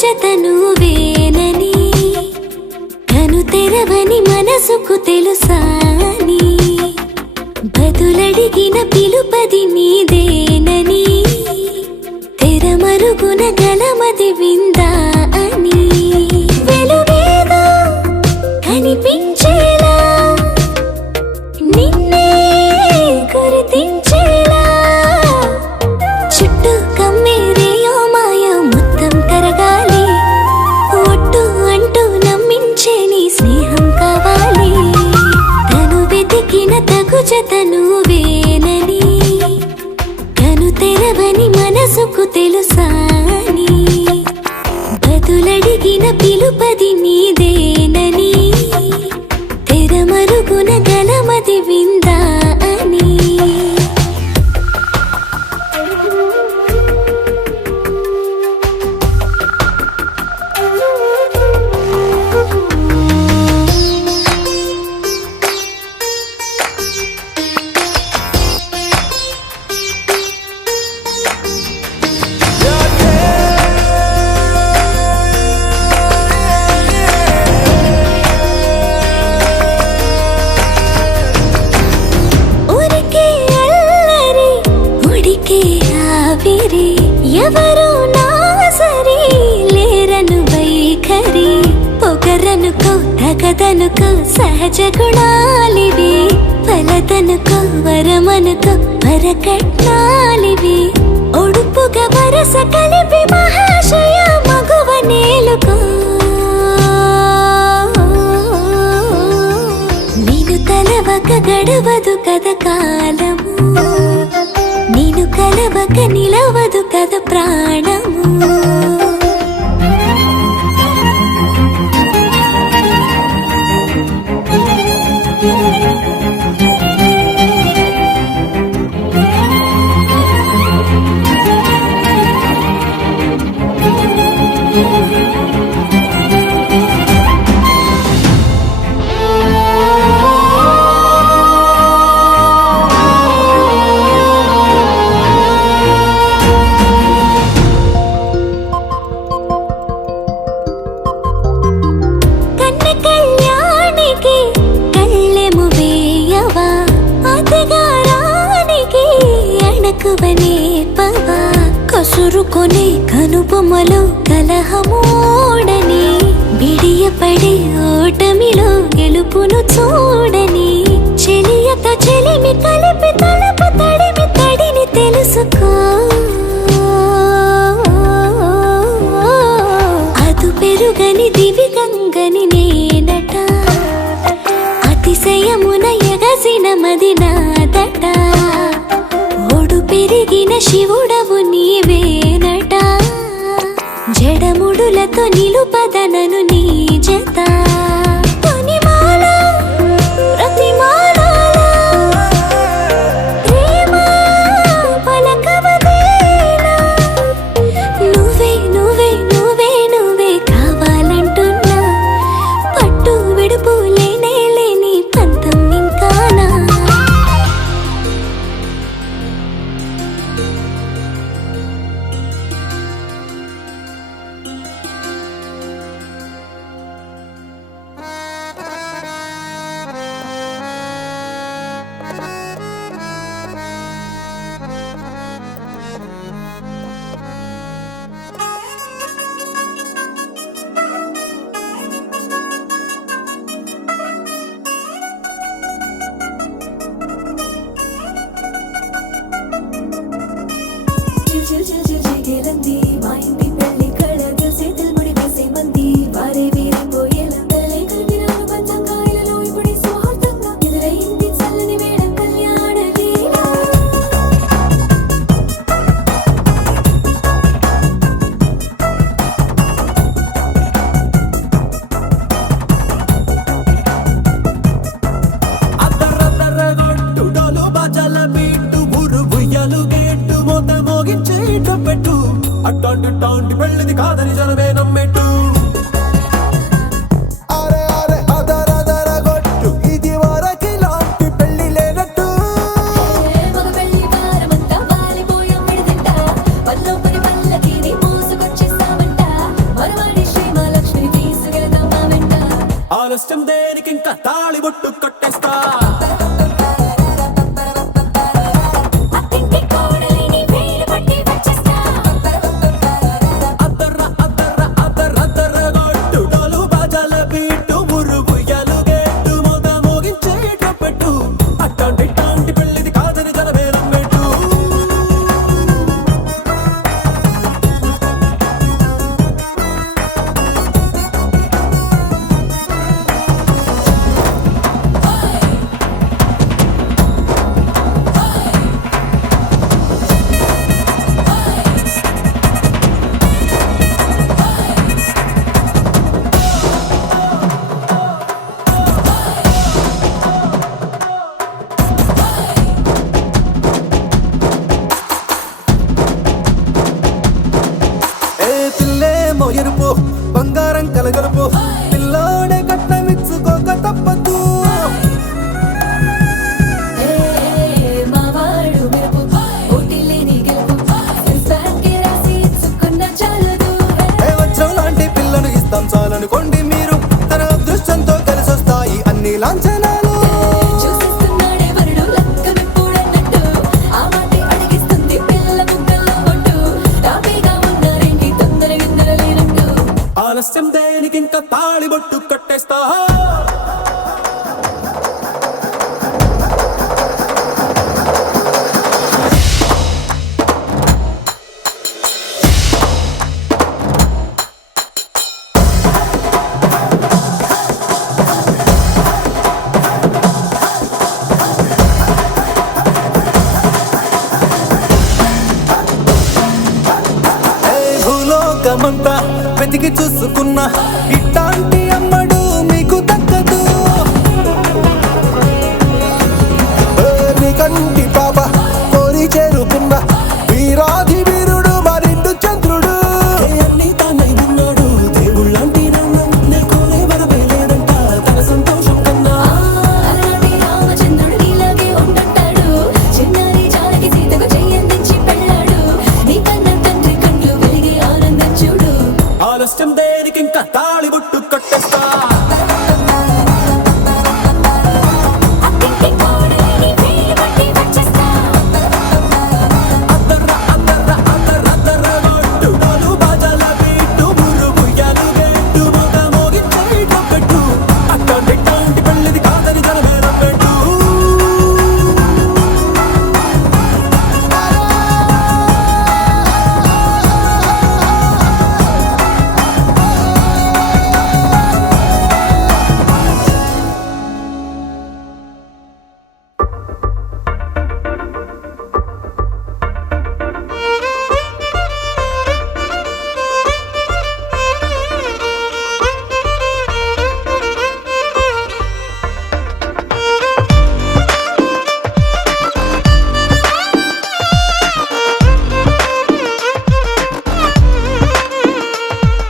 జతను వేనని కను తెరవని మనసుకు తెలుసాని బదులడిగిన పిలుపది నీదేనని తెరమరుగున గలమది విందా అని వెలుగేదో కనిపించేలా నిన్నే గుర్తించేలా చుట్టూ కమ్మేరేయో మాయ మొత్తం కరగాలి ఒట్టు అంటూ నమ్మించే నీ స్నేహం కావాలి తను వెతికిన తగు జతను వేనని కను తెరవని మనసుకు తెలుసాని బదులడిగిన పిలుపది నీదేనని తెరమరుగున గలమది విందా అని ఎవరు నా సరి లేరను వైఖరి పొగరనుకో తగదనుకో సహజ గుణాలివి ఫలదనుకో వరమనుకో వరకట్నాలివి ఒడుపుగా వరస కలిపి మహాశయ మగువ నేలుకో నేను తలవక గడవదు కథ కాలము నేను కలవక నిలవదు కథ ప్రాణము కసురుకొనే కనుబొమ్మలో కలహమోడని బిడియపడే ఓటమిలో గెలుపును చూడని చెలియతో చెలిమి కలిపి తలపు తడిమి తడిని తెలుసుకో అదు పెరుగని దివి గంగని నేనట అతిశయమున ఎగసిన మది నాదట పెరిగిన శివుడవు నీవేనట జడముడులతో నిలుపదనను నీ జత కొనిమాల ప్రతిమాల ప్రేమ పలకవదేనా నువ్వే నువ్వే నువ్వే నువ్వే కావాలంటున్నా పట్టు విడుపు లేనే లేని పంతం ఇంకానా ఆలస్యం దేనికి ఇంకా తాళిబొట్టు కట్టేస్తా ఎరుపు బంగారం కలగలుపు పిల్లోడే కట్నమిచ్చుకోక తప్పదు వజ్రం లాంటి పిల్లను ఇస్తాం చాలనుకోండి మీరు తన అదృష్టంతో కలిసొస్తాయి అన్ని లాంఛనాలు ఆలస్యం దేనికి ఇంకా తాళిబొట్టు కట్టేస్తా భూలోకమంతా వెతికి చూసుకున్నా ఇట్లాంటి అమ్మడు మీకు దక్కదు కంటి పాప కోరి చేరుకున్న వీరాధి వీరుడు మరిండు చంద్రుడు అన్ని తానై ఉన్నాడు దేవుళ్ళంటి నన్ను నే కోరే వరమే లేదంట తన సంతోషం కన్నా ఆలస్యం దేనికి ఇంకా తాళిబొట్టు కట్టేస్తా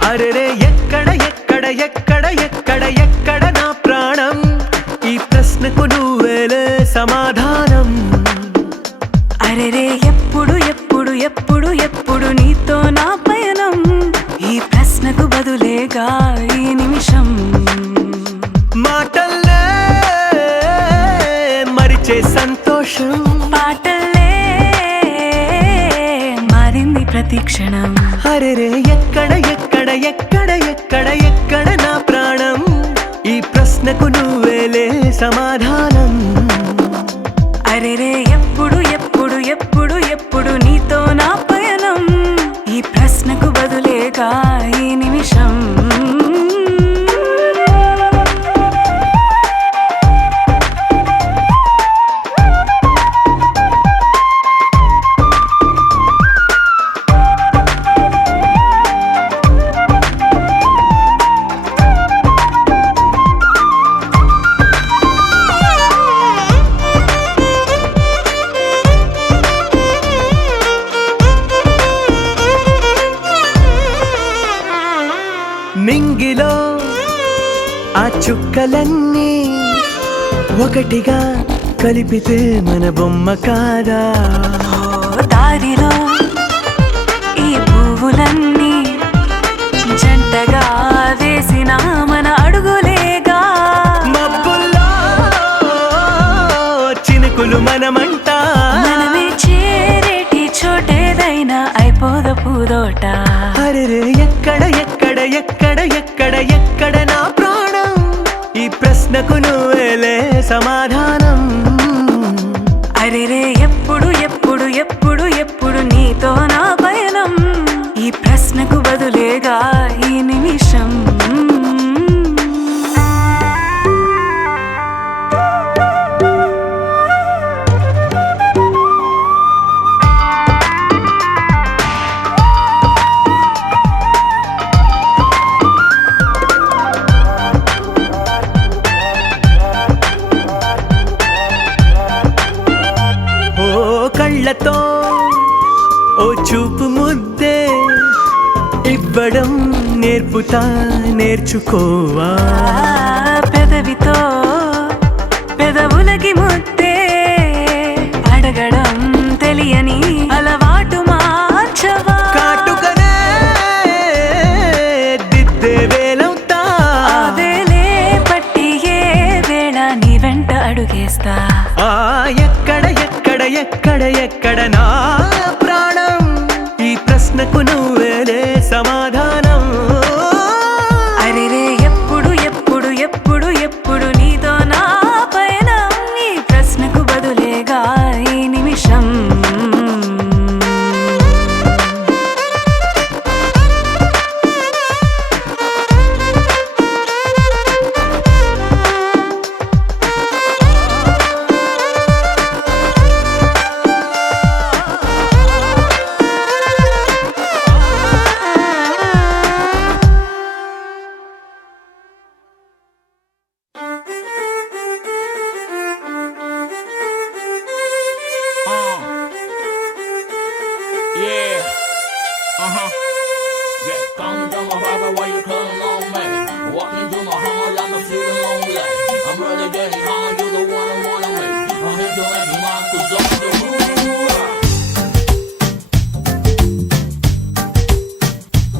అరెరే ఎక్కడ ఎక్కడ ఎక్కడ ఎక్కడ ఎక్కడ నా ప్రాణం ఈ ప్రశ్నకు నువ్వేలే సమాధానం అరెరే ఎప్పుడు ఎప్పుడు ఎప్పుడు ఎప్పుడు నీతో నా పయనం ఈ ప్రశ్నకు బదులేగా ఈ నిమిషం మాటల్లే మరిచే సంతోషం పాటలే మారింది ప్రతి క్షణం అరెరే ఎక్కడ ఎక్కడ ఎక్కడ ఎక్కడ ఎక్కడ నా ప్రాణం ఈ ప్రశ్నకు నువ్వేలే సమాధానం అరెరే ఎప్పుడు ఎప్పుడు ఎప్పుడు ఎప్పుడు నీతో నా పయనం ఈ ప్రశ్నకు బదులేగా ఈ నిమిషం నింగిలో ఆ చుక్కలన్నీ ఒకటిగా కలిపితే మన బొమ్మ కాదా దారిలో ఈ పువ్వులన్నీ జంటగా వేసిన మన అడుగులేగా వనమంట మనమే చేరేటి చోటేదైనా అయిపోదు పూదోట. అరెరే ఎక్కడ ఎక్కడ ఎక్కడ ఎక్కడ ఎక్కడ నా ప్రాణం, ఈ ప్రశ్నకు నువ్వేలే సమాధానం. అరెరే ఎప్పుడు ఎప్పుడు ఎప్పుడు ఎప్పుడు నీతో నా పయనం, ఈ ప్రశ్నకు బదులేగా ఈ నిమిషం. కళ్ళతో ఓ చూపు ముద్దే ఇవ్వడం నేర్పుతా నేర్చుకోవా. పెదవితో పెదవులకి ముద్దే అడగడం తెలియని అలవాటు మార్చవా. కాటుకనే దిద్దే వేలవుతా, వేలే పట్టి ఏ వేళ నీ వెంట అడుగేస్తా. ఎక్కడ ఎక్కడ ఎక్కడ ఎక్కడ నా ప్రాణం, ఈ ప్రశ్నకు నువ్వేలే సమాధానం. అరెరే ఎప్పుడు ఎప్పుడు ఎప్పుడు ఎప్పుడు నీతో నా పయనం, ఈ ప్రశ్నకు బదులేగా ఈ నిమిషం. Yeah, come down my Barbara, why you calling on me? Walking through my home, I'm not feeling lonely. I'm ready to get on, you're the one I wanna make. I hate you like you want to jump the roof.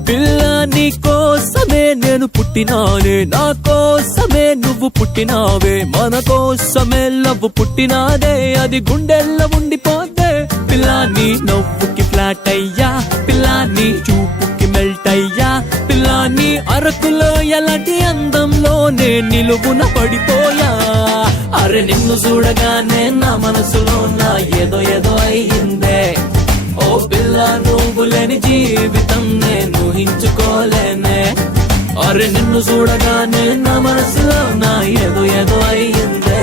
పిల్ల నీ కోసమే నేను పుట్టినానే, నా కోసమే నువ్వు పుట్టినావే, మన కోసమే love పుట్టినాదే, అది గుండెల్లో ఉండిపోతే. పిల్ల నీ నవ్వుకి ఫ్లాట్ అయ్యా, పిల్ల నీ చూపుకి మెల్ట్ అయ్యా, పిల్ల నీ అరకులో ఎలాంటి అందంలోనే నిలువున పడిపోయా. అరే నిన్ను చూడగానే నా మనసులో నా ఏదో ఏదో అయ్యిందే. ఓ పిల్ల నువ్వు లేని జీవితం నేను ఊహించుకోలేనే. అరే నిన్ను చూడగానే నా మనసులో నా ఏదో ఏదో అయ్యిందే.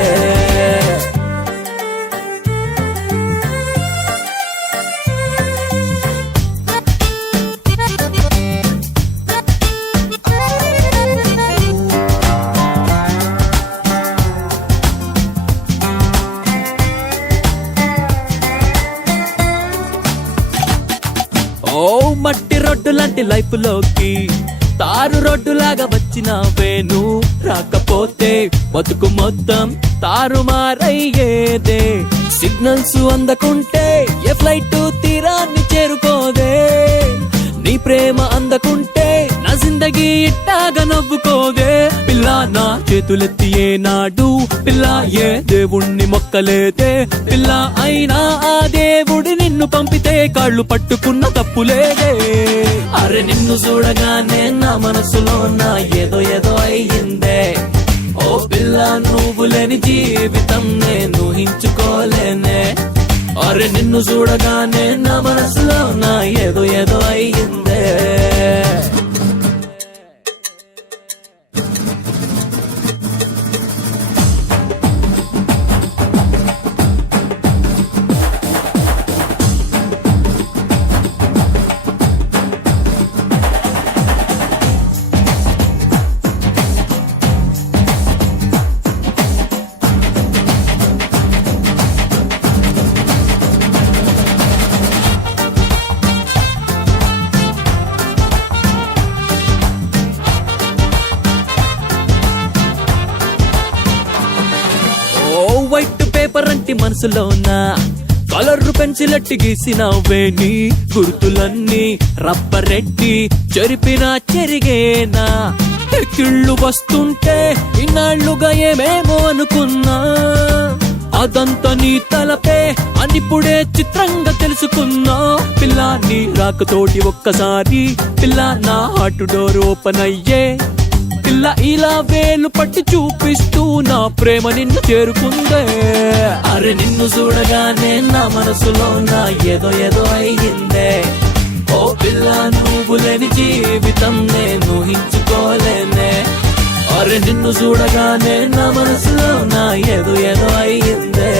ఓ మట్టి రోడ్డు లాంటి లైఫ్ లోకి తారు రోడ్డు లాగా వచ్చినావే, నువ్వు రాకపోతే బతుకు మొత్తం తారుమారయ్యేదే. సిగ్నల్స్ అందకుంటే ఏ ఫ్లైట్ తీరాన్ని చేరుకోదే, నీ ప్రేమ అందకుంటే నా జిందగీ ఇట్టాగా నవ్వుకోదే. పిల్ల నా చేతులెత్తి ఏనాడు పిల్ల ఏ దేవుణ్ణి మొక్కలేదే. పిల్ల అయినా ఆ దేవుడి నిన్ను పంపితే కాళ్ళు పట్టుకున్న తప్పులేదే. అరే నిన్ను చూడగానే నా మనసులో నా ఏదో ఏదో అయ్యిందే. ఓ పిల్ల నువ్వు లేని జీవితం నేను ఊహించుకోలేనే. అరే నిన్ను చూడగానే నా మనసులో నా ఏదో ఏదో అయ్యిందే. వైట్ పేపర్ అంటి మనసులోన కలర్ పెన్సిల్ గీసినవే, నీ గుర్తులన్నీ రబ్బరెడ్డి చెరిపినా చెరిగేనా. ఎక్కిళ్ళు వస్తుంటే ఇన్నాళ్లుగా ఏమేమో అనుకున్నా, అదంతా నీ తలపే అనిప్పుడే చిత్రంగా తెలుసుకున్నా పిల్ల నీ రాకతోటి ఒక్కసారి పిల్ల నా హార్ట్ డోర్ ఓపెన్ అయ్యే పిల్ల ఇలా వేలు పట్టి చూపిస్తూ నా ప్రేమ నిన్ను చేరుకుందే అరే నిన్ను చూడగానే నా మనసులో నా ఏదో ఏదో అయ్యిందే ఓ పిల్ల నువ్వు లేని జీవితం నేను ఊహించుకోలేనే అరే నిన్ను చూడగానే నా మనసులో నా ఏదో ఏదో అయ్యిందే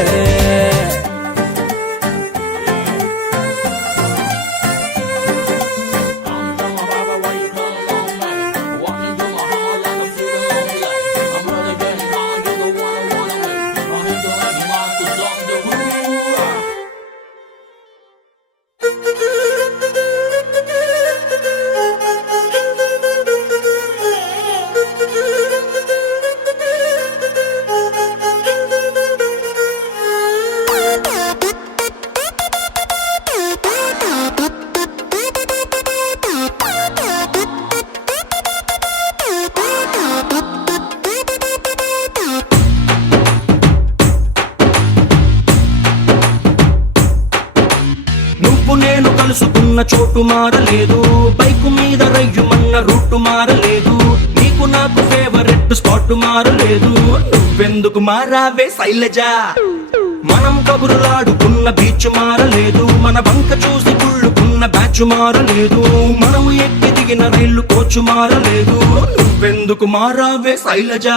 నువ్వు నేను కలుసుకున్న చోటు మారలేదు, బైకు మీద రయ్యుమన్న రూటు మారలేదు, నీకు నాకు ఫేవరెట్ స్పాట్ మారలేదు. నువ్వెందుకు మారావే శైలజ? మనం కబురులాడుకున్న బీచ్ మారలేదు, మన బంక చూసి కుళ్ళుకున్న బ్యాచ్ మారలేదు, మనం ఎక్కి దిగిన రైలు కోచు మారలేదు. నువ్వెందుకు మారావే శైలజ?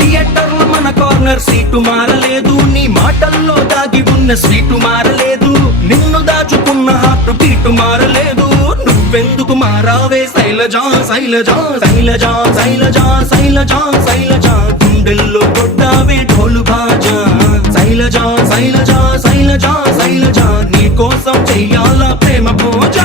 థియేటర్లో మన కార్నర్ సీటు మారలేదు, నీ మాటల్లో దాగి ఉన్న స్వీటు మారలేదు, నిన్ను దాచుకున్న హార్ట్ బీటు మారలేదు. నువ్వెందుకు మారావే శైలజ? శైలజ శైలజ శైలజ శైలజ శైలజ గుండెల్లో కొట్టావే ఢోలు బాజా. శైలజ శైలజ శైలజ శైలజ నీ కోసం చెయ్యాలా ప్రేమ పూజ.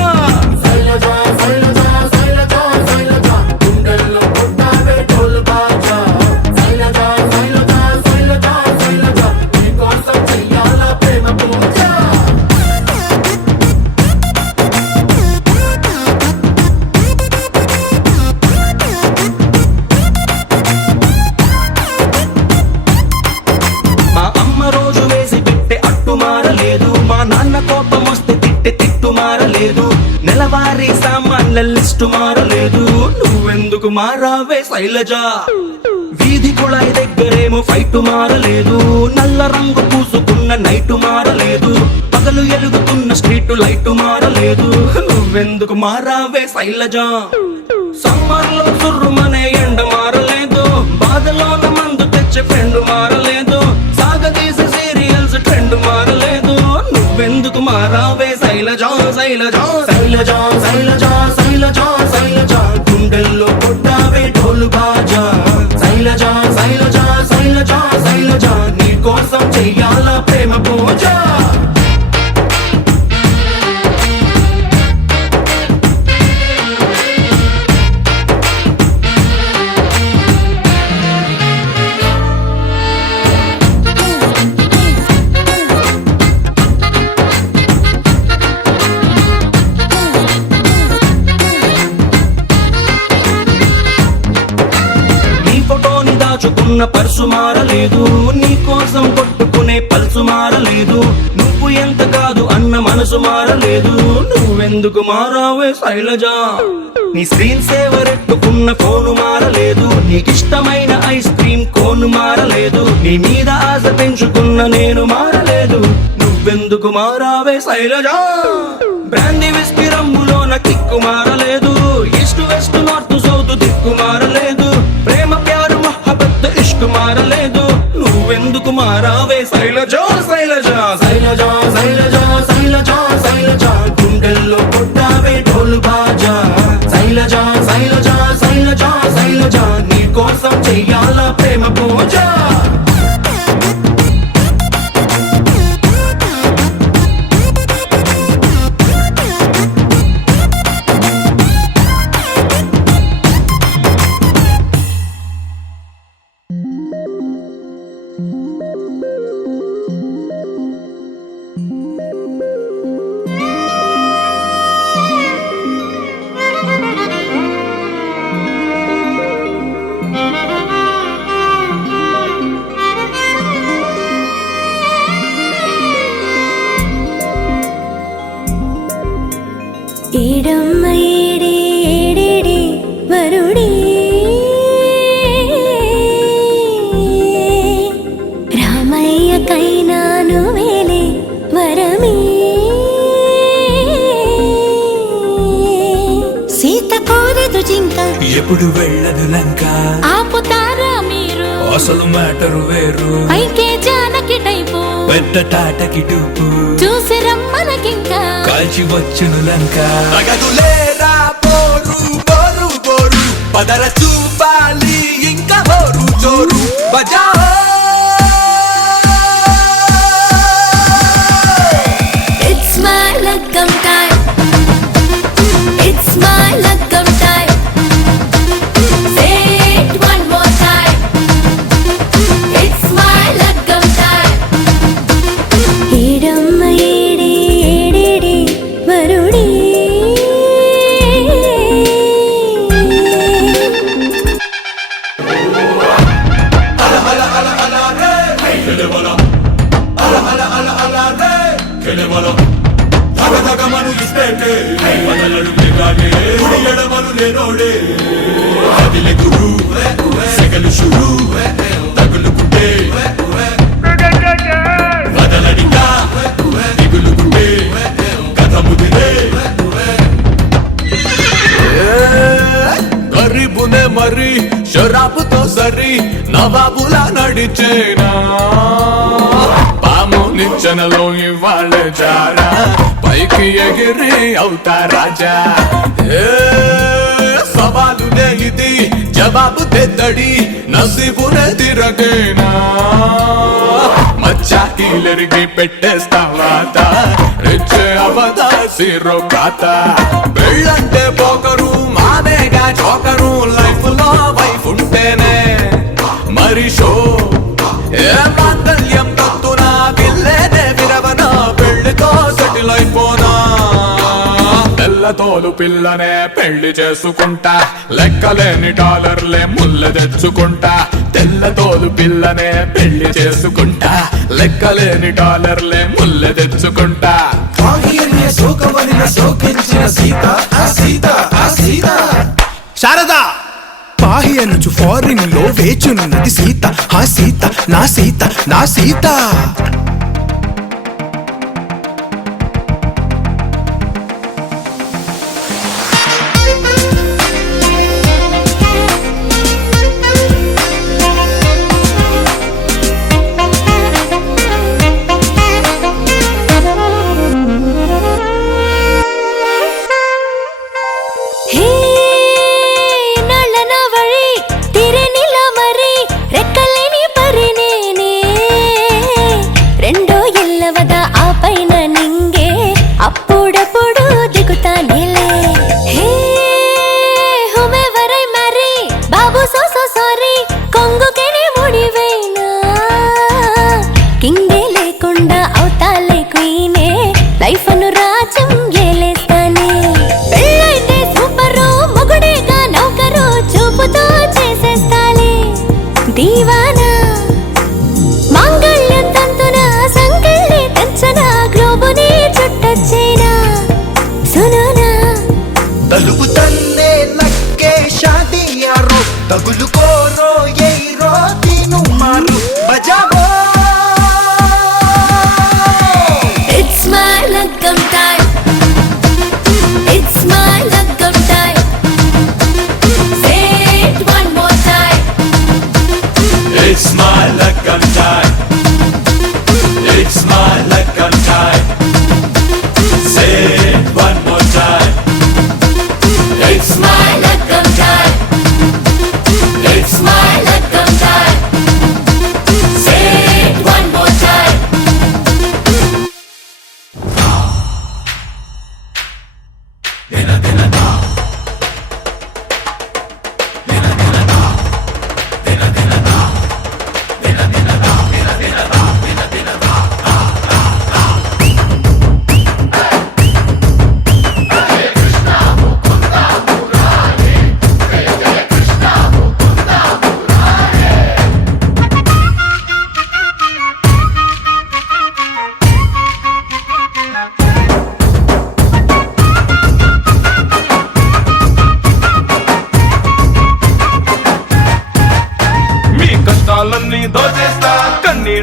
నెలవారీ సామాన్ల లిస్టు మారలేదు. నువ్వెందుకు మారావే శైలజ? వీధి కుళాయి దగ్గరేమో ఫైటు మారలేదు, నల్ల రంగు పూసుకున్న నైటు మారలేదు, పగలు ఎలుగుతున్న స్ట్రీట్ లైటు మారలేదు. నువ్వెందుకు మారావే శైలజ? సమ్మర్ లో సుర్రుమనే ఎండ మారలేదు, బాధలోన మందు తెచ్చే ఫ్రెండ్ మారలేదు, సాగదీసే సీరియల్స్ ట్రెండ్ మారలేదు. నువ్వెందుకు మారావే శైలజ? శైలజ శైలజ శైలజ శైలజ శైలజ గుండెల్లో కొట్టావే ఢోలు బాజా. శైలజ శైలజ శైలజ శైలజ నీ కోసం చెయ్యాలా ప్రేమ పూజ. దాచుకున్న పర్సు మారలేదు, నీ కోసం కొట్టుకునే పల్సు మారలేదు, నువ్వు ఎంత కాదు అన్న మనసు మారలేదు. నువ్వెందుకు మారావే శైలజ? నీ స్క్రీన్ సేవర్ ఎట్టుకున్న ఫోను మారలేదు, నీకిష్టమైన ఐస్ క్రీమ్ కోను మారలేదు, నీ మీద ఆశ పెంచుకున్న నేను మారలేదు. నువ్వెందుకు మారావే శైలజ? బ్రాందీ విస్కీ రంగులోన కిక్కు మారలేదు, ఈస్ట్ వెస్ట్ నార్త్ సౌత్ దిక్కు మారలేదు, ప్రేమ ప్యారు మహబత్ ఇష్క్ మారలేదు. నువ్వెందుకు మారావే శైలజ? శైలజ శైలజ శైలజ శైలజ శైలజ గుండెల్లో కొట్టావే ఢోలు బాజా. శైలజ శైలజ శైలజ శైలజ నీ కోసం చెయ్యాలా ప్రేమ పూజ. నువ్వేలే వరమే సీత కోరదు జింక ఎప్పుడు వెళ్ళదు లంక ఆపుతారా మీరు అసలు మ్యాటరు వేరు పైకే జానకి టైపు పెద్ద టాటకి టూపు చూసి రమ్మనకింకా కాల్చి వచ్చును లంక తగదులేరా పోరు బోరు బోరు పదర చూపాలి ఇంకా హోరు జోరు బజావో It's my లగ్గం time It's my లగ్గం time Say it one more time It's my లగ్గం time ఏడమ్మ ఏడే ఏడేడే వరుడే తగమను ఇస్తేటే బదలడు పెగానే ఎడమను లేనోడే అదిలే గురు సెగలు షురు తగులుకుంటే బదలడిగా దిగులుకుంటే కథ ముదిరే గరీబునే మరి షరాబుతో సరి నవాబులా నడిచేనా పాము నిచ్చెనలో ఇవాళ జారా పైకి ఎగిరి అవుతా రాజా సవాలునే ఇది జవాబు తెద్దడి నసీబునే తిరగేనా మచ్చా కీలరికి పెట్టేస్తావాత రెచ్చే అవదా సిరో కాత పెళ్ళంటే పోకరు మామేగా చోకరు లైఫ్ లో వైఫ్ ఉంటేనే మరి షో ఏ మాంగళ్యం తత్తునా పిల్లేనే విరవన పెళ్లితో సెటిల్ అయిపోనా తెల్లతోలు పిల్లనే పెళ్లి చేసుకుంటా లెక్కలేని డాలర్లే ముళ్ళ తెచ్చుకుంటా తెల్లతోలు పిల్లనే పెళ్లి చేసుకుంటా లెక్కలేని డాలర్లే ముళ్ళ తెచ్చుకుంటా శోకమనిన శోకించిన సీత ఆ సీత ఆ సీత శారదా పాహి అనుచు ఫారిన్ లో వేచున్నది సీత ఆ సీత నా సీత నా సీత హే నల్లన వళి తిరెనిల మరి రెక్కలేని పరినేనే రెండో ఎల్లవద ఆ పైన నింగే అప్పుడప్పుడు దిగుతానేలే హే హుమెవరై మరి బాబు సో సో సారీ కొంగుకెనే ముడివేనా కింగే లేకుండా అవుతాలే క్వీనే లైఫ్ అను రాజ్యం ఏలేస్తానే పెళ్ళైతే సూపరు మొగుడేగా నౌకరు చూపుతో చేసేస్తాలే దీవానా మాంగళ్యం తంతున సంకల్లి తెంచన గ్లోబుని చుట్టొచ్చేనా సునునా తలుపు తన్నే నక్కే షాదియారో తగులుకోరో ఎయిరో తీను మారు బజావో It's my లగ్గం time It's my లగ్గం time Say it one more time It's my లగ్గం time It's my లగ్గం time Say it one more time It's my లగ్గం time It's my లగ్గం time Say it one more time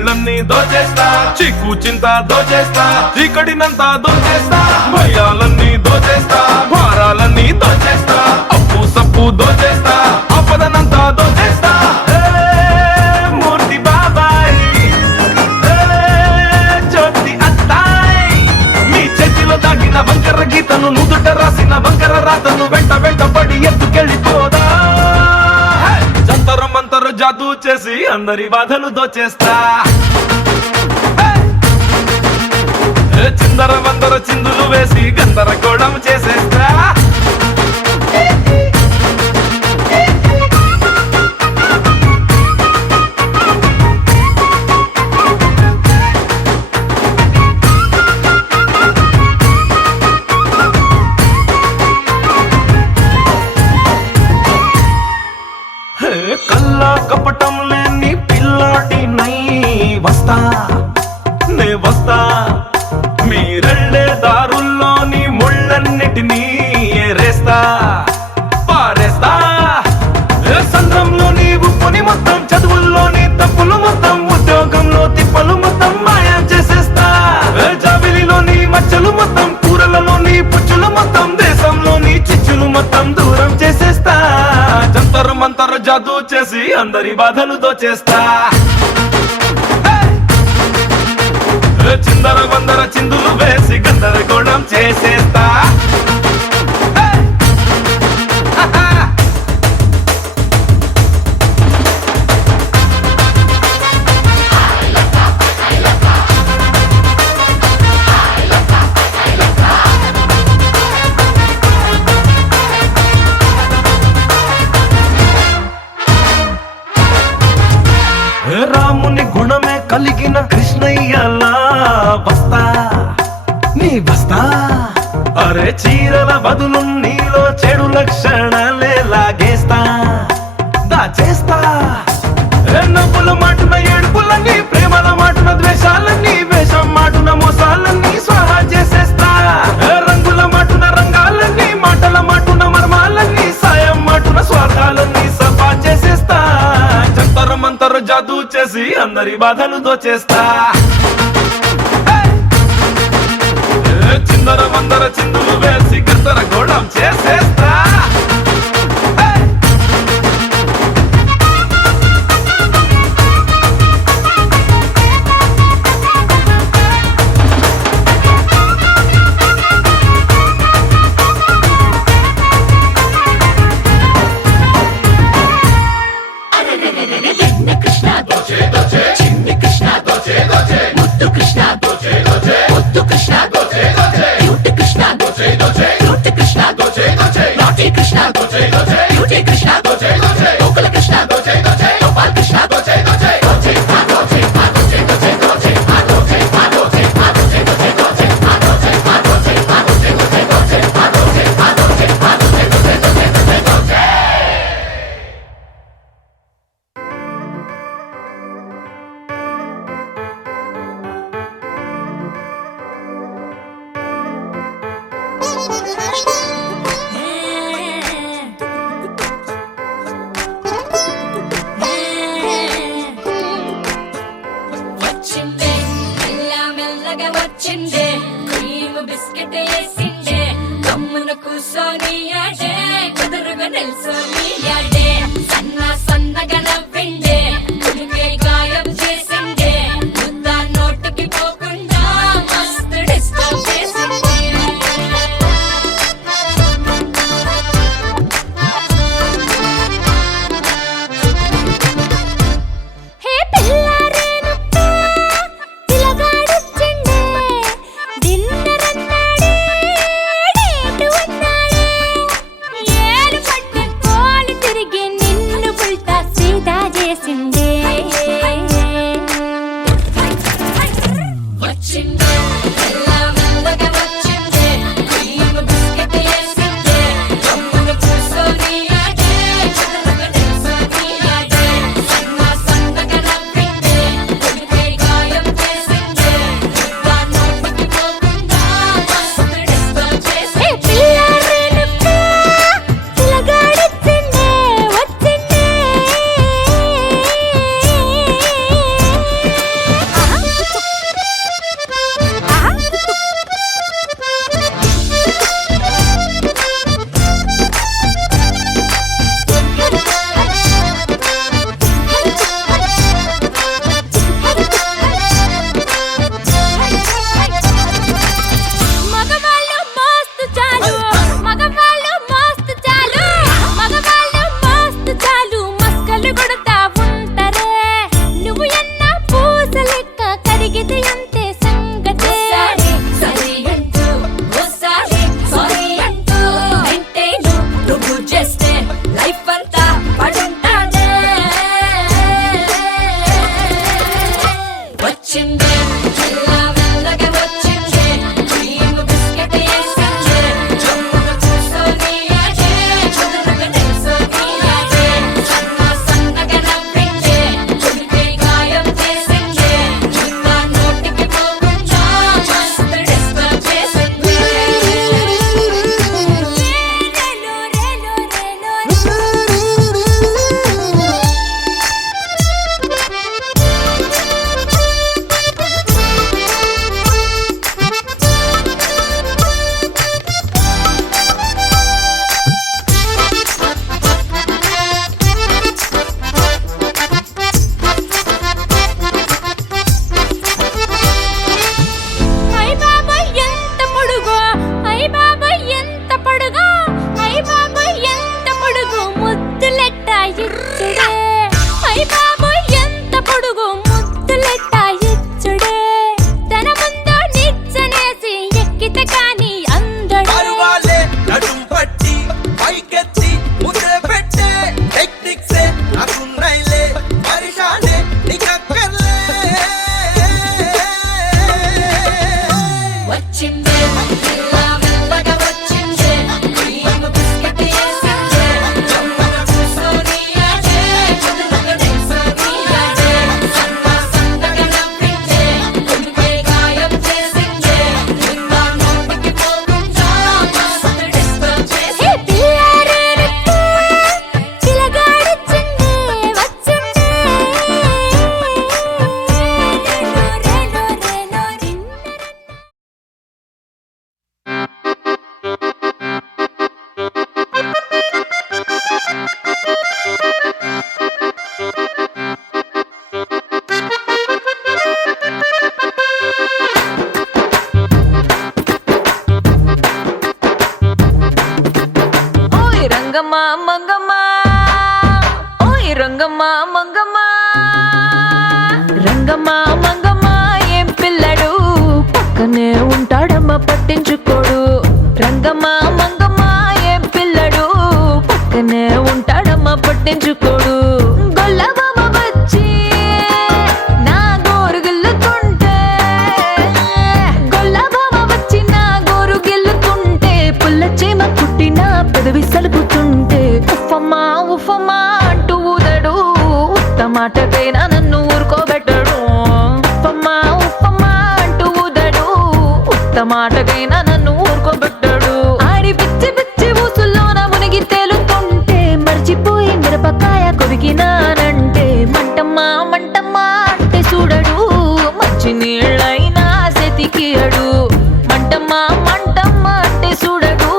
కళ్ళన్నీ దోచేస్తా, చిక్కు చింత దోచేస్తా, చీకటినంతా దోచేస్తా, భయాలన్నీ దోచేస్తా, భారాలన్నీ దోచేస్తా, అప్పు సప్పు దోచేస్తా, ఆపదనంతా దోచేస్తా. ఏ మూర్తి బాబాయ్, ఏ జ్యోతి అత్తాయ్, మీ చేతిలో దాగిన వంకర గీతను, నుదుట రాసిన వంకర రాతను వెంట వెంట పడి ఎత్తుకెళ్ళిపోదా. జంతరు మంతరు జాదూ చేసి అందరి బాధలు దోచేస్తా. చిందర వందర చిందులు వేసి గందరగోళం చేసేస్తా. కల్లా కపటం లేని పిల్లాటి నై వస్తా, నే వస్తా, మీరెళ్ళే దారుల్లోని ముళ్ళన్నిటినీ ఏరేస్తా, పారేస్తా. సంద్రంలోని ఉప్పుని మొత్తం, చదువుల్లోని తప్పులు మొత్తం, ఉద్యోగంలో తిప్పలు మొత్తం మాయం చేసేస్తా. జాబిలిలోని మచ్చలు మొత్తం, కూరలలోని పుచ్చులు మొత్తం, దేశంలోని చిచ్చులు మొత్తం దూరం చేసేస్తా. జంతరు మంతరు జాదూ చేసి అందరి బాధలు దోచేస్తా. చిందర వందర చిందులు వేసి గందరగోళం చేసేస్తా. రాముని గుణమే కలిగిన కృష్ణయ్యలా వస్తా, నీ వస్తా. అరే చీరల బదులు నీలో చెడు లక్షణాలే లాగేస్తా, దాచేస్తా. నవ్వుల మాటున ఏడుపులన్నీ, ప్రేమల మాటున ద్వేషాలన్నీ, వేషం మాటున మోసాలన్నీ స్వాహా చేసేస్తా. రంగుల మాటున రంగాలన్నీ, మాటల మాటున మర్మాలన్నీ, సాయం మాటున స్వార్థాలన్నీ సఫా చేసేస్తా. జంతరు మంతరు జాదూ చేసి అందరి బాధలు దోచేస్తా. చిందర వందర చిందులు వేసి గందరగోళం చేసేస్తా. Naughty రంగమ్మా మంగమ్మ ఏం పిల్లడు పక్కనే ఉంటాడమ్మ పట్టించుకోడు రంగమ్మా మంగమ్మ ఏం పిల్లడు పక్కనే ఉంటాడమ్మ పట్టించుకోడు గొల్లబామ వచ్చి నా గోరు గిల్లుతుంటే గొల్లబామ వచ్చి నా గోరు గిల్లుతుంటే పుల్ల చీమ కుట్టిన పెదవి సలుపుతుంటే ఉఫమ్మా ఉఫమ్మా అంటూ ఊదడు ఉత్తమాటకైనా నన్ను ఊరుకోబెట్టడు ఉఫమ్మా ఉఫమ్మా అంటూ ఊదడు ఉత్తమాటకైనా నన్ను ఊరుకోబెట్టడు ఆడి పిచ్చి పిచ్చి ఊసుల్లోన మునిగి తేలుతుంటే మర్చిపోయి మిరపకాయ కొరికినానంటే మంటమ్మా మంటమ్మా అంటే చూడడు మంచి నీళ్ళైనా సెతికియడు మంటమ్మా మంటమ్మా అంటే చూడడు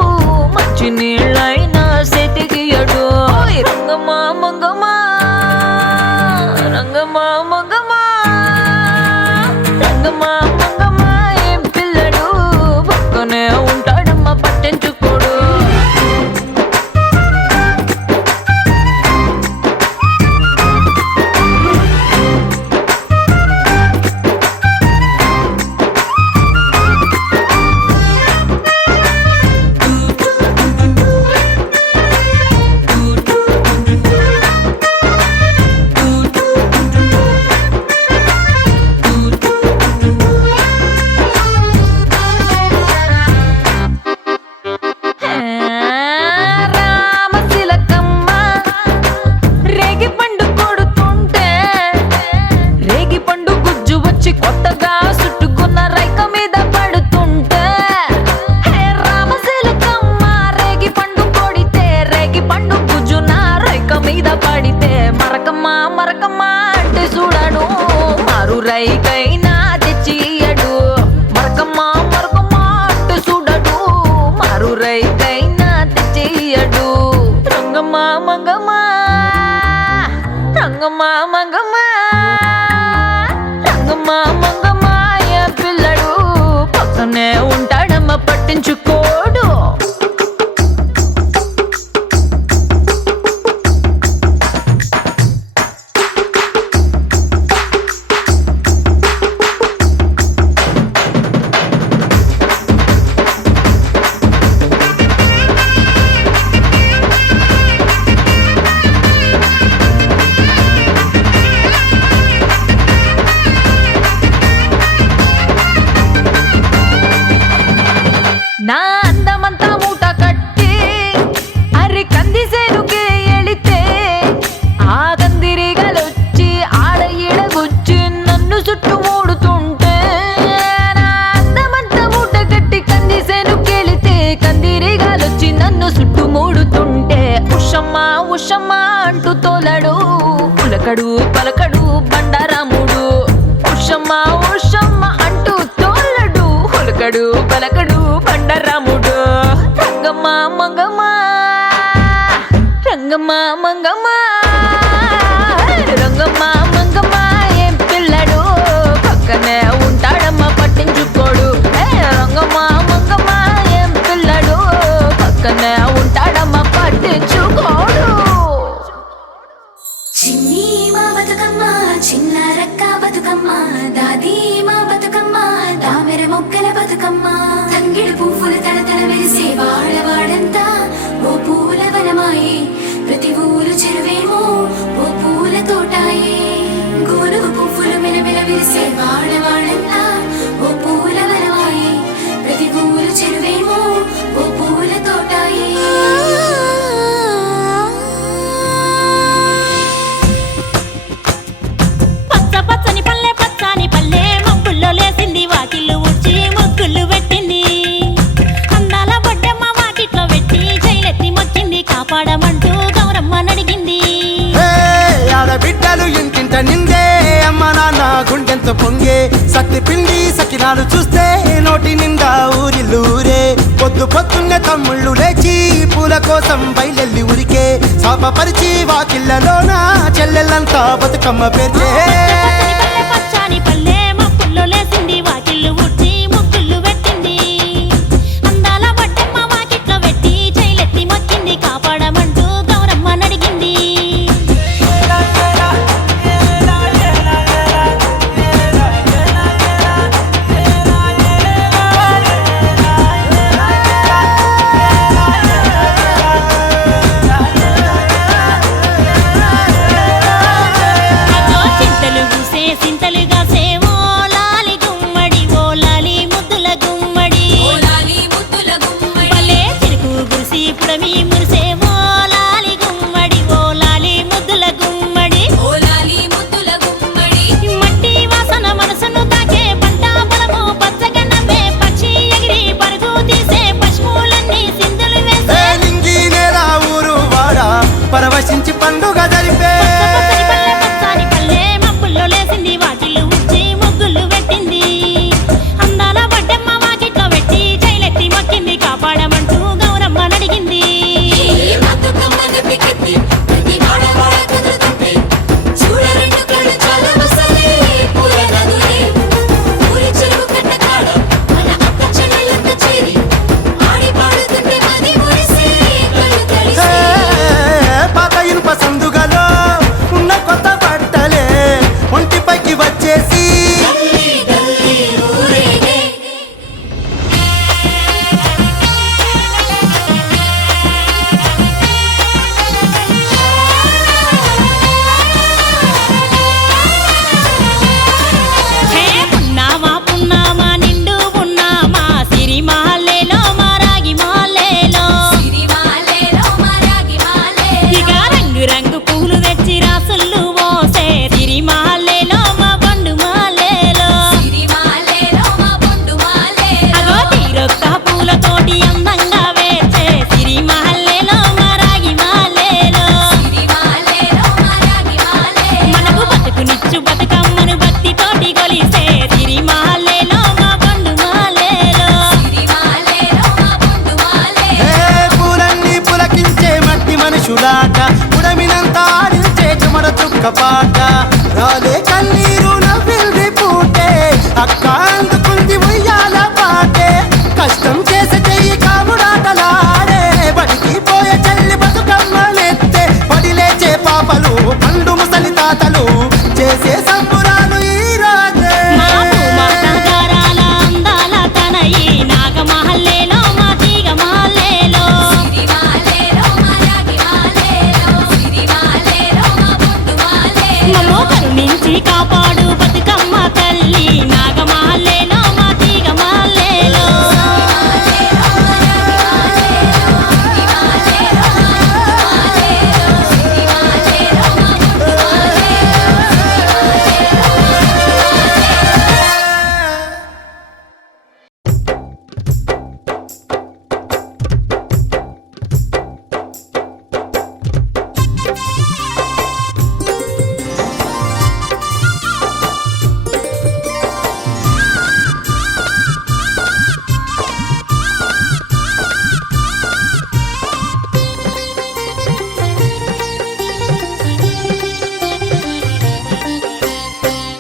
మంచి నీళ్ళైనా సెతికియడు రంగమ్మా మంగమ్మా రంగమ్మా మంగమ్మా రంగమ్మా మంగమ్మా ఏం పిల్లడు పక్కనే ఉంటాడమ్మ పట్టించుకోడు రామశిలకమ్మ రేగి పండు కొడుతుంటే రేగి పండు గుజ్జు వచ్చి కొత్తగా చుట్టుకున్న రైక మీద పడుతుంటే రామశిలకమ్మ రేగి పండు కొడితే రేగి పండు గుజ్జు నా రైక మీద పడితే మరకమ్మ మరకమ్మ అంటే చూడడు మారు రైకైనా తెచ్చియడు మరకమ్మ మరకమ్మ అంటే చూడడు మారు రైకైనా తెచ్చియడు రంగమ్మ మంగమ్మ రంగమ్మ మంగమ్మ రంగమ్మ మంగమ్మ ఏ పిల్లడు పక్కనే ఉంటాడమ్మ పట్టించుకోడు నా అందమంతా మూట కట్టి అరి కందిసేనుకే ఎళితే ఆ కందిరిగలొచ్చి ఆడ ఈడగొచ్చి నన్ను చుట్టుమూడుతుంటే నా అందమంతా మూట కట్టి కందిసేనుకెళితే కందిరిగలొచ్చి నన్ను చుట్టుమూడుతుంటే ఉషమ్మ ఉషమ్మ అంటూ తోలడు పులకడు పలకడు బండారాముడు ఉషమ్మ ఉషమ్మ అంటూ తోలడు పులకడు పలకడు బండారాముడు రంగమ్మ మంగమ్మ రంగమ్మ మంగమ్మ రంగమ్మ మంగమ్మ ఏం పిల్లడు పక్కనే ఉంటాడమ్మ పట్టించుకోడు రంగమ్మ మంగమ్మ ఏం పిల్లడు పక్కనే ఉంటాడమ్మ పట్టించుకోడు చిన్ని మా బతుకమ్మ చిన్న రక్క బతుకమ్మ దాది మా బతుకమ్మ దామెర మొక్కల బతుకమ్మ తంగిడు పువ్వులు తడతడ వెలిసే వాడవాడంతా ఓ పూల వనమాయే ప్రతి ఊరు చెరువేమో ఓ పూల తోటాయే గోనుగు పువ్వులు మెలమెల విరిసే వాడవాడంతా ఓ పూల వనమాయే ప్రతి ఊరు చెరువేమో ఓ పూల తోటాయే పచ్చ పచ్చని పల్లె పచ్చని పల్లె మబ్బుల్లో లేసింది వాకిళ్ళు ఊడ్చి ముగ్గులు పెట్టింది అందాల బొడ్డమ్మ వాకిట్లో పెట్టి జైలెత్తి మొక్కింది కాపాడమంటూ గౌరమ్మ నడిగింది ఆడబిడ్డలు ఇంటింట నిందే అమ్మ నాన్న గుండెంత పొంగే సత్తి పిండి సకినాలు చూస్తే నోటి నిండా ఊరిల్లూరే పొద్దు పొద్దున్నే తమ్ముళ్ళు లేచి పూల కోసం బయలెల్లి ఉరికే శాపపరిచి వాకిళ్ళలోన చెల్లెళ్ళంతా బతుకమ్మ పేర్చే పల్లె పచ్చని పల్లె మబ్బుల్లో లేసింది వాకిళ్ళు ఊడ్చి ముగ్గులు పెట్టింది అందాల బొడ్డమ్మ వాకిట్లో పెట్టి జైలెత్తి మొక్కింది కాపాడమంటూ గౌరమ్మ నడిగింది సింతలుగా సేవో లాలి గుమ్మడి ఓ లాలి ముద్దుల గుమ్మడి భలే చిరుకు గురిసి పుడమి మురిసేవో లాలి గుమ్మడి ఓ లాలి ముద్దుల గుమ్మడి మట్టి వాసన మనసును తాకే పంట పొలము పచ్చగా నవ్వే పక్షి ఎగిరి పరుగు తీసే పశువులన్నీ సింధులు వేసే నింగి నేల ఊరు వాడ పరవశించి పండుగ జరిపే పచ్చని పల్లె పచ్చని పల్లె మబ్బుల్లో లేసింది వాకిళ్ళు ఉచ్చి ముగ్గులు పెట్టింది అందాల వడ్డమ్మ వాకిట్లో పెట్టి జైలెత్తి మొక్కింది కాపాడమంటూ గౌరమ్మ నడిగింది పాత ఇనుప సందుగలో ఉన్న కొత్త బట్టలే ఒంటిపైకి వచ్చేసి హే పున్నామా పున్నామా నిండు పున్నామా సిరిమాలేలో మారాగి మాలేలో ఇక రంగు రంగు పూలు తెచ్చి రాసుళ్ళు పోసే సిరిమాలేలో మా బండు మాలేలో అగో తీరొక్క పూలతోటి అందంగా వేచే సిరిమాలేలో మారాగి మాలేలో మనకు బతుకునిచ్చు బతుకమ్మను భక్తితోటి కొలిసే సిరిమాలేలో మా బండు మాలేలో పూలన్నీ పులకించే మట్టి మనుషులాట ఉడమినంత ఆడించే చెమడ చుక్క పాట రాలే కన్నీరు నవ్వింది పూటే అక్క అందుకుంది ఉయ్యాల పాటే కష్టం చేసే చెయ్యి కాముడాటలాడే బడికి పోయే చెల్లి బతుకమ్మలెత్తే పడి లేచే పాపలు పండు ముసలి తాతలు చేసే సంబురాలు ఈ రాజే మా భూమాతాగారాల అందాల తనయి నాగమహల్లేలో మా తీగ మహల్లేలో మమ్మో కరుణించి కాపాడు బతుకమ్మ తల్లి నాగమహల్లేలో మా తీగ మహల్లేలో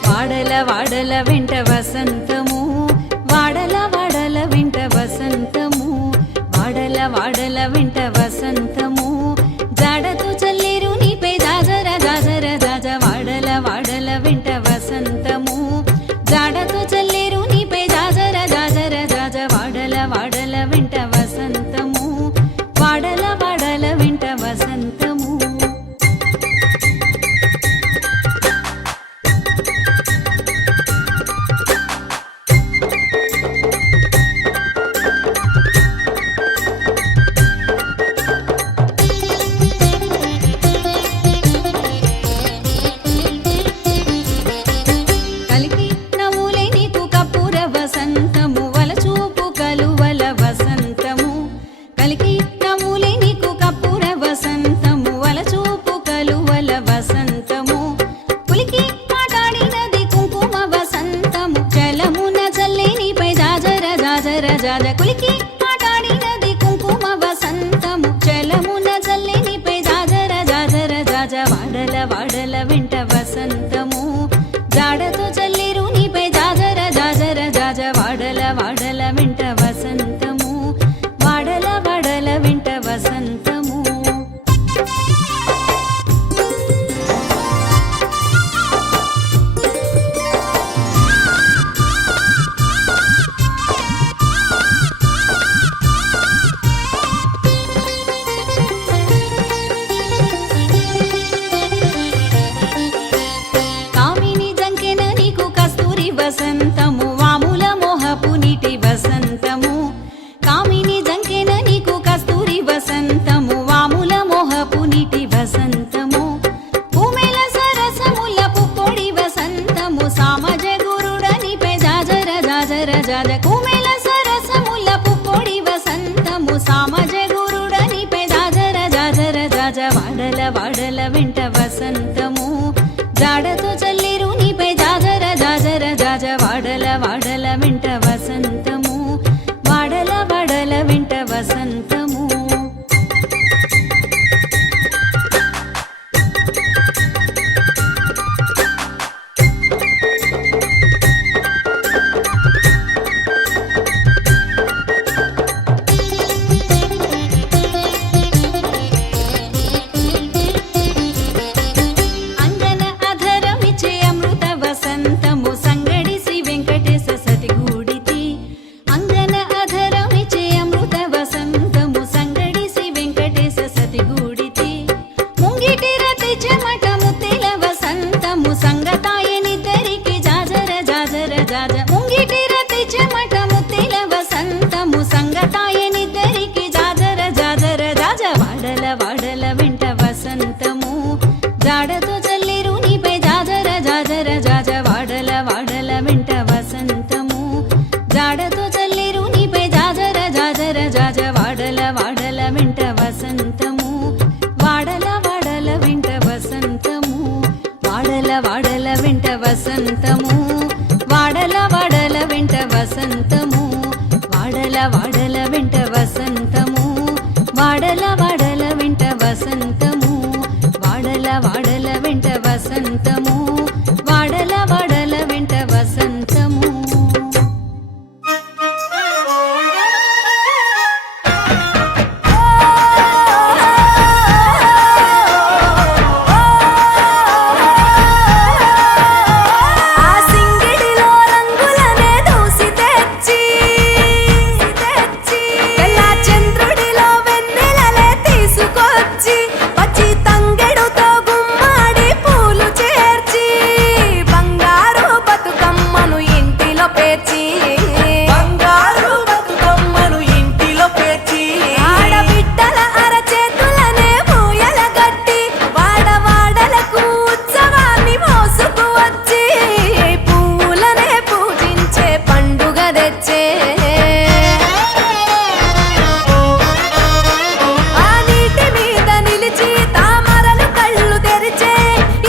వాడల వాడల వెంట వసంతము వాడల వాడల వెంట వసంతము వాడల వాడల వెంట వసంతము జాడతో చల్లేరు నీపై జాజర జాజర జాజ వాడల వాడల వెంట వసంతము జాడతో చల్లేరు నీపై జాజర జాజర జాజ వాడల వాడల వెంట వసంతము వాడల వాడల వెంట వసంతము కలికి నవ్వులే నీకు కప్పుర వసంతము వలచూపు కలువల వసంతము కలికి నవ్వులే నీకు కప్పుర వసంతము వలచూపు కలువల వసంతము పులికి మాట్లాడినది కుంకుమ వసంతము జలమున చల్లే నీపై జాజర జాజర జాజ కులికి మాట్లాడినది కుంకుమ వసంతము జలమున చల్లే నీపై జాజర జాజర జాజ వాడల వాడల వెంట వసంతము జాడతో చల్లేరు నీపై జాజర జాజర జాజ వాడల వాడల వెంట వసంతము వాడల వాడల వెంట వసంతము కామిని జంకెన వసంతము వాముల మోహపు నీటి వసంతము కామిని జంకెన నీకు కస్తూరి వసంతము వాముల మోహపు నీటి వసంతము పూమెల సరసముల పుప్పొడి వసంతము సామజ గురుడని జాజర జాజర జాజ కుమెల సరసముల పుప్పొడి వసంతము సామజ గురుడని జాజర జాజర జాజ వాడల వాడల వెంట వసంతము జాడతో చల్లిరు నీపై జాజర జాజర జాజ వాడల వాడల వెంట వసంతము వాడల వాడల వెంట వసంతము అంగన అధరమిచే అమృత వసంతము సంగడి శ్రీ వెంకటేశ సతిగూడితి అంగన అధరమిచే అమృత వసంతము సంగడి శ్రీ వెంకటేశ సతిగూడితి ముంగిటి రతి చెమట ముత్తిల వసంతము సంగతాయనిద్దరికి జాజర జాజర జాజ ముంగిటి రతి చెమట ముత్తిల వసంతము సంగతాయనిద్దరికి జాజర జాజర జాజ వాడల వాడల వెంట వసంతము జాడతో చల్లిరు నీపై జాజర జాజర జాజ వాడల వాడల వెంట వసంతము జాడతో చల్లిరు నీపై జాజర జాజర జాజ వాడల వాడల వెంట వసంతము వాడల వాడల వెంట వసంతము వాడల వాడల వెంట వసంతము వాడల వాడల వెంట వసంతము వాడల వాడల వెంట వసంతము వాడల వాడల వెంట వసంతము వాడల వాడల వెంట వసంతము వాడల వాడల వెంట వసంతము ఆ సింగిడిలో రంగులనే దూసి తెచ్చి తెల్ల చంద్రుడిలో వెన్నెలలే తీసుకొచ్చి పచ్చి తంగెడుతో గుమ్మాడి పూలు చేర్చి బంగారు బతుకమ్మను ఇంటిలో పేర్చి బంగారు బతుకమ్మను ఇంటిలో పేర్చి ఆడబిడ్డల అరచేతులనే పూయల గట్టి వాడవాడలకు ఉత్సవాన్ని మోసుకు వచ్చి పూలనే పూజించే పండుగ తెచ్చే ఆ నీటి మీద నిలిచి తామరలు కళ్ళు తెరిచే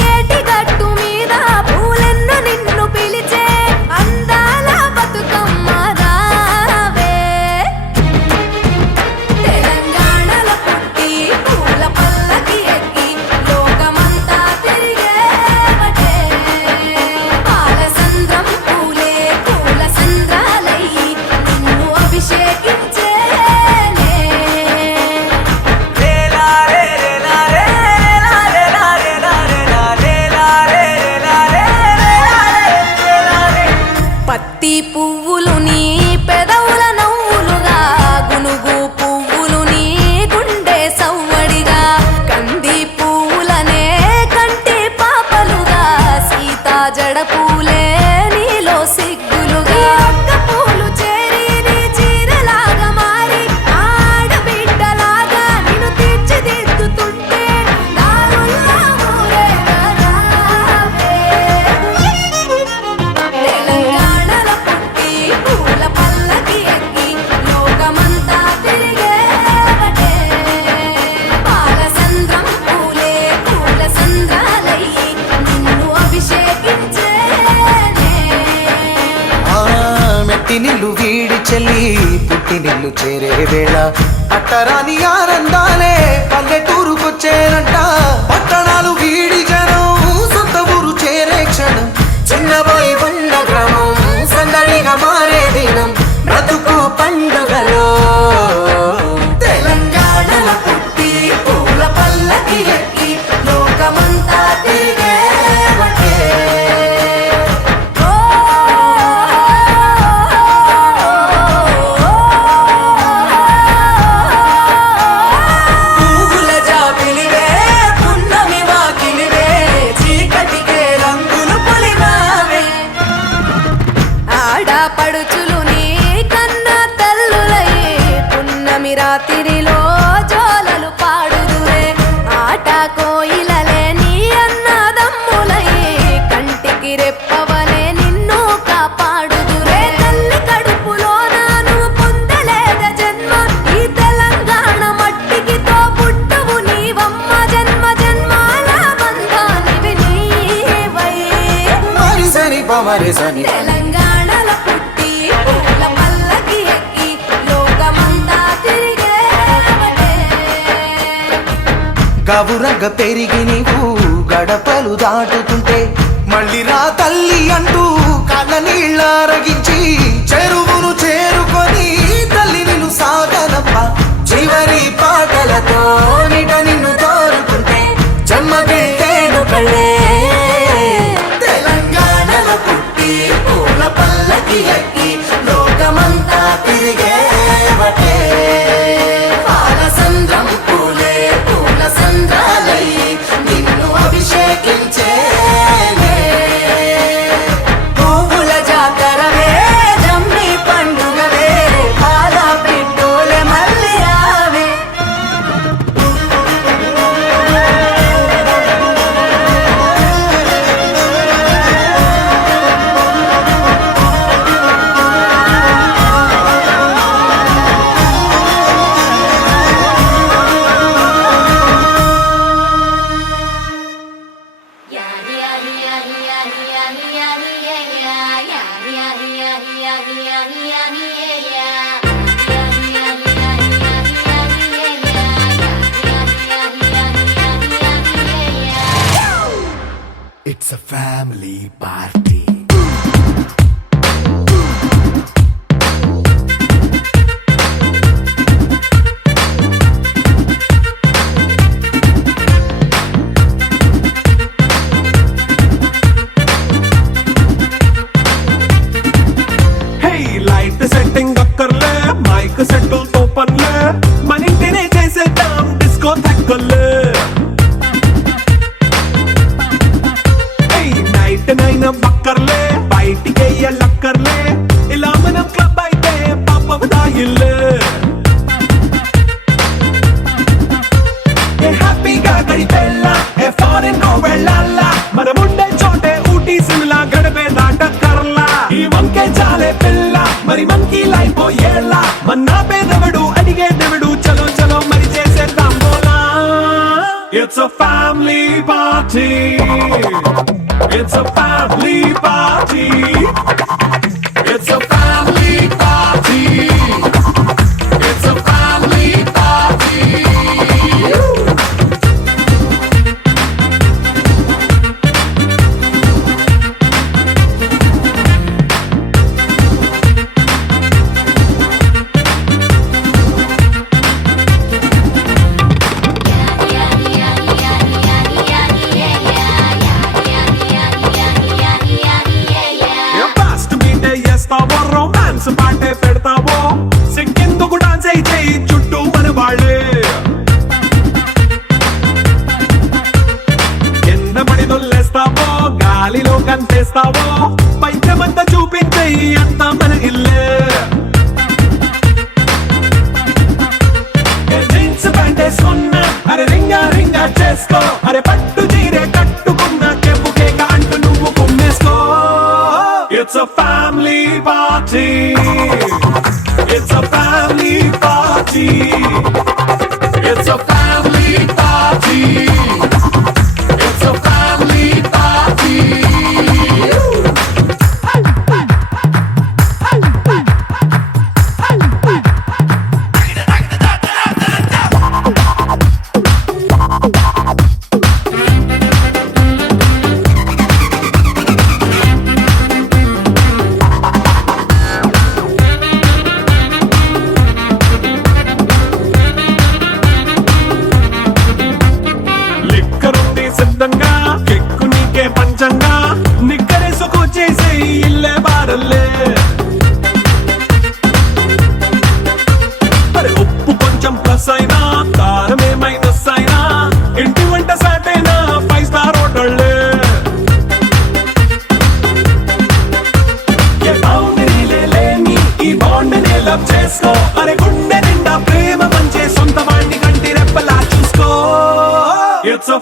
ఏటి గట్టు మీద పూలెన్ను నిన్ను పిలిచే అందాల బతుకమ్మ రావే తెలంగాణలో పుట్టి పూల పల్లకి ఎక్కి లోకమంతా తిరిగేవటే పాలసంద్రం పూలే పూల సంద్రాలయ్యి నిన్ను అభిషేకించేనే పత్తి పువ్వులు నీ పెదవుల నవ్వులుగా గునుగు పువ్వులు నీ గుండె సవ్వడిగా కంది పువ్వులనే కంటి పాపలుగా సీతా జడ పూలే నీలో సిగ్గులుగా ఒక్క పూలు చేరి నీ చీరలాగా మారి ఆడబిడ్డలాగా నిన్ను తీర్చిదిద్దుతుంటే దారుల్లో ఊరేగరావే తెలంగాణలో పుట్టి పూల పల్లకి ఎక్కి లోకమంతా తిరిగేవటే పాలసంద్రం పూలే పూల సంద్రాలయ్యి నిన్ను అభిషేకించేనే ఆ మెట్టి నిల్లు వీడి చెల్లి పుట్టి నిల్లు చేరే వేళ అట్టరాని ఆనందాలే పల్లెటూరుకొచ్చేనంట పట్టణాలు వీడి జనం సొంత ఊరు చేరే క్షణం చిన్నబోయి బండ గ్రామం సందడిగా మారే దినం బ్రతుకు పండుగలో తెలంగాణలో పుట్టి పూల పల్లకి ఎక్కి లోకమంతా తిరిగేవటే పువ్వుల జాబిలివే పున్నమి వాకిలివే చీకటికే రంగులు పొలిమావే పడుచులు నీ కన్న తల్లులయ్యే పున్నమి రాత్రిలో జోలలు పాడుదురే ఆట కోయిలలే నీ అన్నదమ్ములయ్యే కంటికి రెప్పవలే నిన్ను కాపాడుదురే తల్లి కడుపులో నాను పొందలేద జన్మ ఈ తెలంగాణ మట్టికి తో పుట్టవు నీవమ్మ జన్మ జన్మాల బంధానివి నీవై సని పమరి సని తెలంగాణలో పుట్టి పూల పల్లకి ఎక్కి లోకమంతా తిరిగేవటే గవురగ పెరిగి నీవు గడపలు దాటుతుంటే మళ్ళీ రా తల్లి అంటూ కళ్ళ నీళ్ళారగించి చెరువును చేరుకొని తల్లి నిన్ను సాగనప్ప చివరి పాటలతో నిట నిన్ను తోరుకుంటే జన్మ పెట్టేడు కళ్ళే తెలంగాణలో పుట్టి పూల పల్లకి ఎక్కి లోకమంతా తిరిగేవటే పాలసంద్రం పూలే పూల సంద్రాలై నిన్ను అభిషేకించేనే పువ్వుల జాతరవే జమ్మి పండుగవే పాల పిట్టోలే మళ్ళీ రావే It's a family party. Hey light setting అక్కర్లే మైక్ సెట్టుల్ తో పనులే మన ఇంటినే చేసేద్దాం డిస్కో తక్కర్లే నైట్ నైన్ బక్కర్లే బయటికి లక్కర్లే ఇలా మనం క్లబ్ అయితే పాపం దాయిల్లే హ్యాపీగా గడిపెళ్ళ ఏ ఫారెన్ నో వెళ్ళాల మన ఉండే చోటే ఊటీ సిమ్లా గడిపే దాటక్కర్లా ఈ వంకే చాలే పిల్ల మరి మనకి లైఫ్ ఏళ్ళ మన పేదవడు అడిగే దేవుడు చలో చలో మరి చేసేద్దాం బోలా it's a family party. It's a family party. It's a family party. It's a family party. Fast beat చేస్తావో రొమాన్స్ పాటే పెడతావో సిక్కిందుకు డాన్స్ అయితే చుట్టూ మన వాళ్ళే కింద పడి దొల్లేస్తావో గాలిలో కంతేస్తావో పైచమంతా చూపించే అంతా మన ఇల్లే జీన్స్ ప్యాంట్ వేసుకున్నా అరే రింగా రింగా చేసుకో అరే పట్టు చీరే కట్టుకున్న చెప్పు కేక అంటూ నువ్వు కుమ్మేసుకో It's a family party. It's a family party. It's a family party. It's a family party. చేసుకో అరే గుండె నిండా ప్రేమ పంచే సొంత వాణ్ణి కంటి రెప్పలా చూసుకో. It's a